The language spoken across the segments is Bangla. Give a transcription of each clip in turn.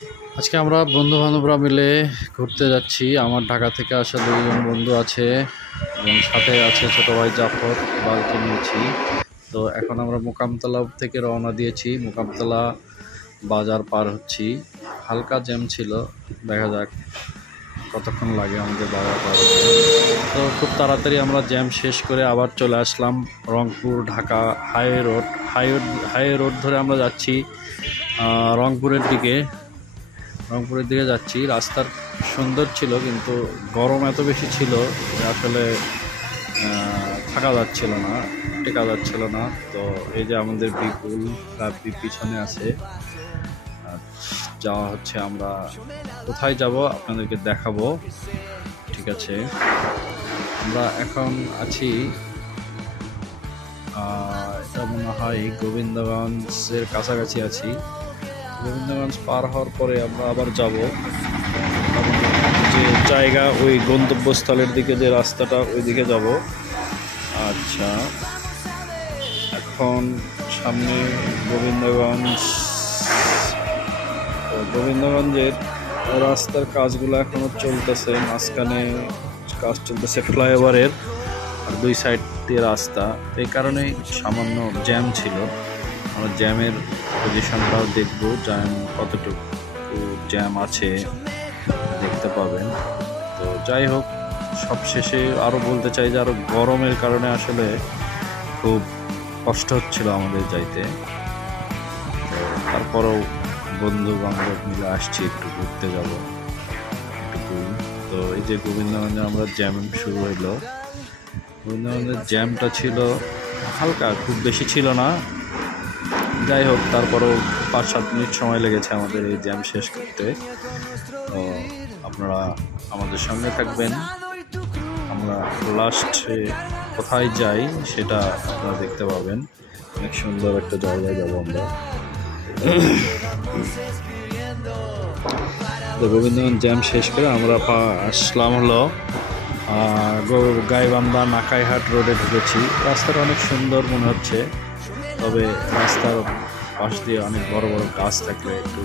আজকে আমরা বন্ধু বান্ধবরা মিলে ঘুরতে যাচ্ছি। আমার ঢাকা থেকে আসা দুইজন বন্ধু আছে এবং সাথে আছে ছোট ভাই জাফর, বালকে নিয়েছি। তো এখন আমরা মোকামতলা থেকে রওনা দিয়েছি। মোকামতলা বাজার পার হচ্ছি। হালকা জ্যাম ছিল, দেখা যাক কতক্ষণ লাগে আমাদের বাজার পার হতে। তো খুব তাড়াতাড়ি আমরা জ্যাম শেষ করে আবার চলে আসলাম রংপুর ঢাকা হাইওয়ে রোড ধরে আমরা যাচ্ছি রংপুরের দিকে যাচ্ছি। রাস্তার সুন্দর ছিল, কিন্তু গরম এত বেশি ছিল যে আসলে টেকা যাচ্ছিল না। তো এই যে আমাদের বিপুল রাব্বি পিছনে আছে। যাওয়া হচ্ছে, আমরা কোথায় যাব আপনাদেরকে দেখাবো, ঠিক আছে? আমরা এখন আছি এটা মনে হয় গোবিন্দগঞ্জের কাছাকাছি আছি। গোবিন্দগঞ্জ পার হওয়ার পরে আমরা আবার যাব যে জায়গা, ওই গন্তব্যস্থলের দিকে যে রাস্তাটা, ওই দিকে যাব। আচ্ছা, এখন সামনে গোবিন্দগঞ্জের রাস্তার কাজগুলো এখনো চলতেছে। মাঝখানে কাজ চলতেছে ফ্লাইওভারের, আর দুই সাইড দিয়ে রাস্তা। এই কারণে সামান্য জ্যাম ছিল। আমরা জ্যামের পজিশনটাও দেখব, জ্যাম কতটুকু জ্যাম আছে দেখতে পাবেন। তো যাই হোক, সবশেষে আরও বলতে চাই যে আরও গরমের কারণে আসলে খুব কষ্ট হচ্ছিল আমাদের যাইতে। তো তারপরেও বন্ধু বান্ধব মিলে আসছি, একটু ঘুরতে যাব একটু। তো এই যে গোবিন্দগঞ্জে আমরা জ্যাম শুরু হইলো। গোবিন্দগঞ্জের জ্যামটা ছিল হালকা, খুব বেশি ছিল না। যাই হোক, তারপরেও 5-7 মিনিট সময় লেগেছে আমাদের এই জ্যাম শেষ করতে। তো আপনারা আমাদের সঙ্গে থাকবেন। আমরা লাস্টে কোথায় যাই সেটা আপনারা দেখতে পাবেন। অনেক সুন্দর একটা জায়গায় যাবো আমরা। তো গোবিন্দগঞ্জ জ্যাম শেষ করে আমরা আসলাম হলো গাইবান্ধা নাকাইহাট রোডে ঢুকেছি। রাস্তাটা অনেক সুন্দর মনে হচ্ছে, তবে রাস্তার পাশ দিয়ে অনেক বড় বড় গাছ থাকলে একটু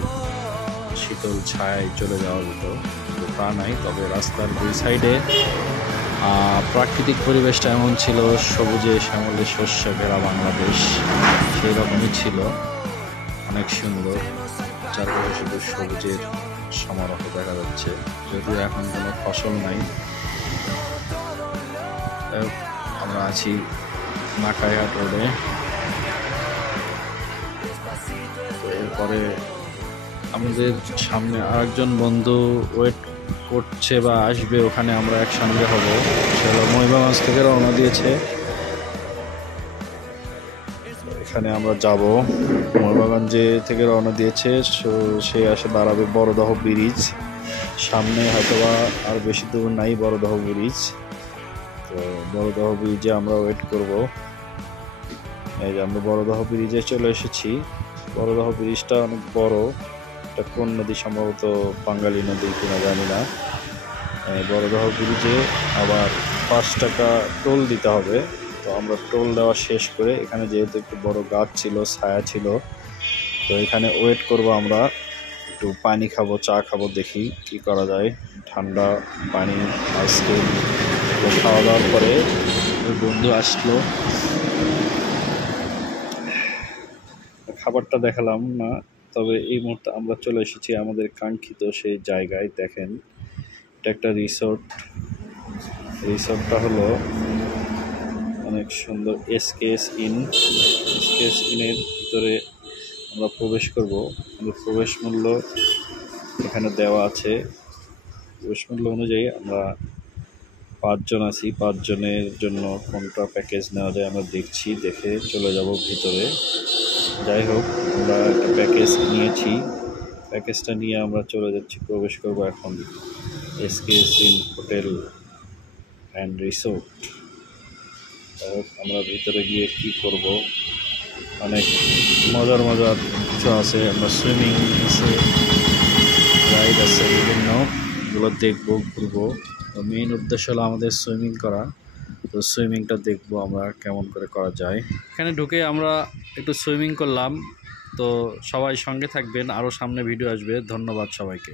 শীতল ছায়ায় চলে যাওয়া যেত, কিন্তু তা নাই। তবে রাস্তার দুই সাইডে প্রাকৃতিক পরিবেশটা এমন ছিল, সবুজে শ্যামলে শস্য ঘেরা বাংলাদেশ, সেই রকমই ছিল। অনেক সুন্দর, চারপাশে শুধু সবুজের সমারোহ দেখা যাচ্ছে, যদিও এখন কোনো ফসল নাই। আমরা আছি নাকাইহাট রোডে। এরপরে আমাদের সামনে আরেকজন বন্ধু ওয়েট করছে বা আসবে, ওখানে আমরা একসঙ্গে হব। সেটা মহিমাগঞ্জ থেকে রওনা দিয়েছে, এখানে আমরা যাব। মহিমাগঞ্জে থেকে রওনা দিয়েছে, সে আসে দাঁড়াবে বড়দহ ব্রিজ সামনে, হয়তোবা আর বেশি দূর নাই বড়দহ ব্রিজ। তো বড়দহ ব্রিজে আমরা ওয়েট করব। এই যে আমরা বড়দহ ব্রিজে চলে এসেছি। বড়দহ ব্রিজটা অনেক বড়, এটা কোন নদী, সম্ভবত বাঙালি নদী কিনা জানি না। বড়দহ ব্রিজে আবার 5 টাকা টোল দিতে হবে। তো আমরা টোল দেওয়া শেষ করে, এখানে যেহেতু একটু বড় গাছ ছিল, ছায়া ছিল, তো এখানে ওয়েট করব। আমরা একটু পানি খাবো, চা খাবো, দেখি কি করা যায়। ঠান্ডা পানি, আইসক্রিম খাওয়া দাওয়ার পরে ওই বন্ধু আসলো, খাবারটা দেখালাম না। তবে এই মুহূর্তে আমরা চলে এসেছি আমাদের কাঙ্ক্ষিত সেই জায়গায়। দেখেন, এটা একটা রিসোর্টটা হলো অনেক সুন্দর, এসকেএস ইনের ভিতরে আমরা প্রবেশ করব। আমাদের প্রবেশ মূল্য এখানে দেওয়া আছে। প্রবেশ মূল্য অনুযায়ী আমরা 5 জন আছি, 5 জনের জন্য কোনটা প্যাকেজ নেওয়া যায় আমরা দেখছি, দেখে চলে যাব ভিতরে। যাই হোক, আমরা একটা প্যাকেজ নিয়েছি, প্যাকেজটা নিয়ে আমরা চলে যাচ্ছি, প্রবেশ করব এখন SKS in hotel and resort. আমরা ভিতরে গিয়ে কি করব, অনেক মজার কিছু আছে। আমরা সুইমিং আছে, রাইড আছে, বিভিন্ন এগুলো দেখবো, ঘুরবো। তো মেইন উদ্দেশ্য হলো আমাদের সুইমিং করা। তো সুইমিংটা দেখবো আমরা কেমন করে করা যায়। এখানে ঢুকে আমরা একটু সুইমিং করলাম, তো সবাই সঙ্গে থাকবেন, আরও সামনে ভিডিও আসবে। ধন্যবাদ সবাইকে।